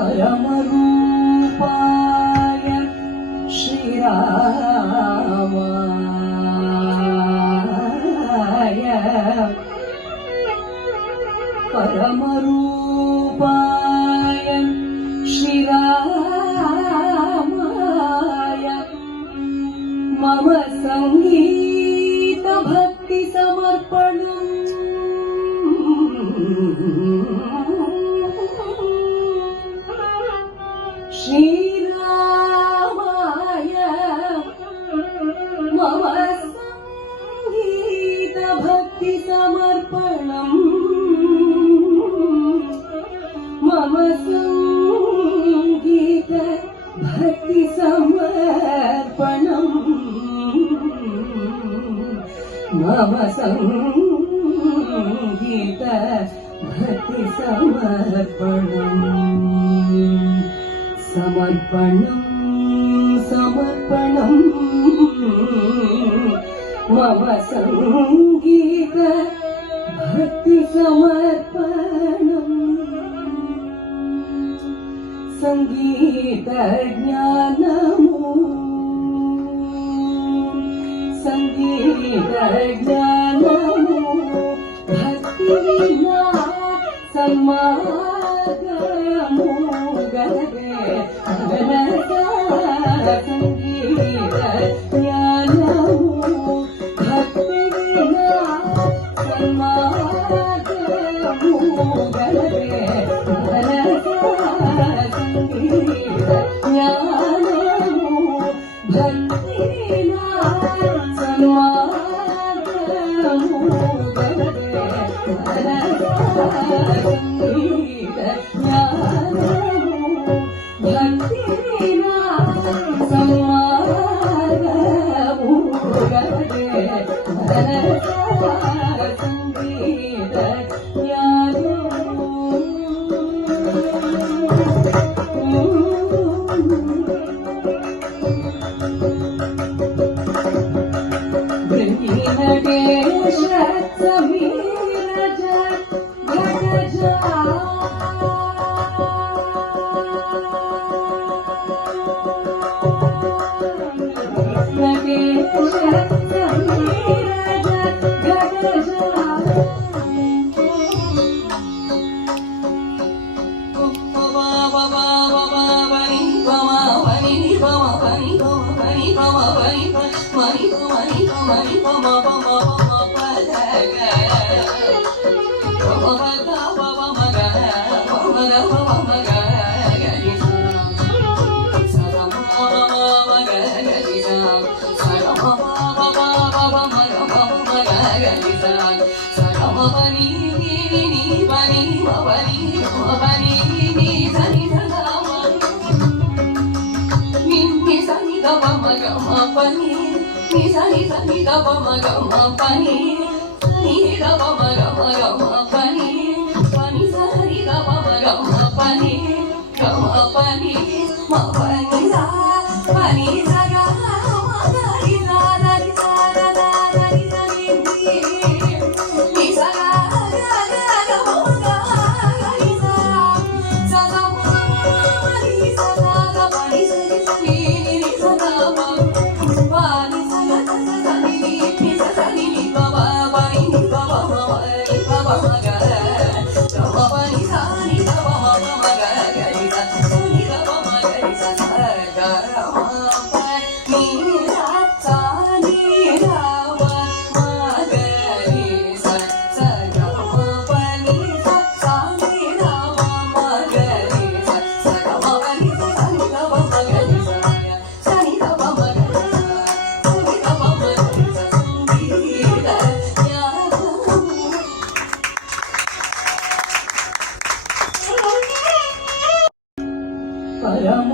परमरूपाय श्रीरामाय परमरूपाय श्रीरामाय मम संगीत भक्ति समर्पणम् श्रीरामाय मम संगीत भक्ति समर्पणम् मम संगीत भक्ति समर्पणम् मम संगीत भक्ति समर्पणम् समर्पणम् समर्पणम् मम संगीत भक्ति समर्पणम् संगीत ज्ञानमु संगीत ज्ञानमु भक्तिना सन्मार्गमु गरे संगीत ज्ञानमु भक्तिना सन्मार्गमु गरे संगीत ज्ञानमु भक्तिना सन्मार्गमु गरे संगीत ज्ञानमु भक्तिना सन्मार्गमु गरे संगीत नटेश समीरज घटज नटेश समीरज घटज pani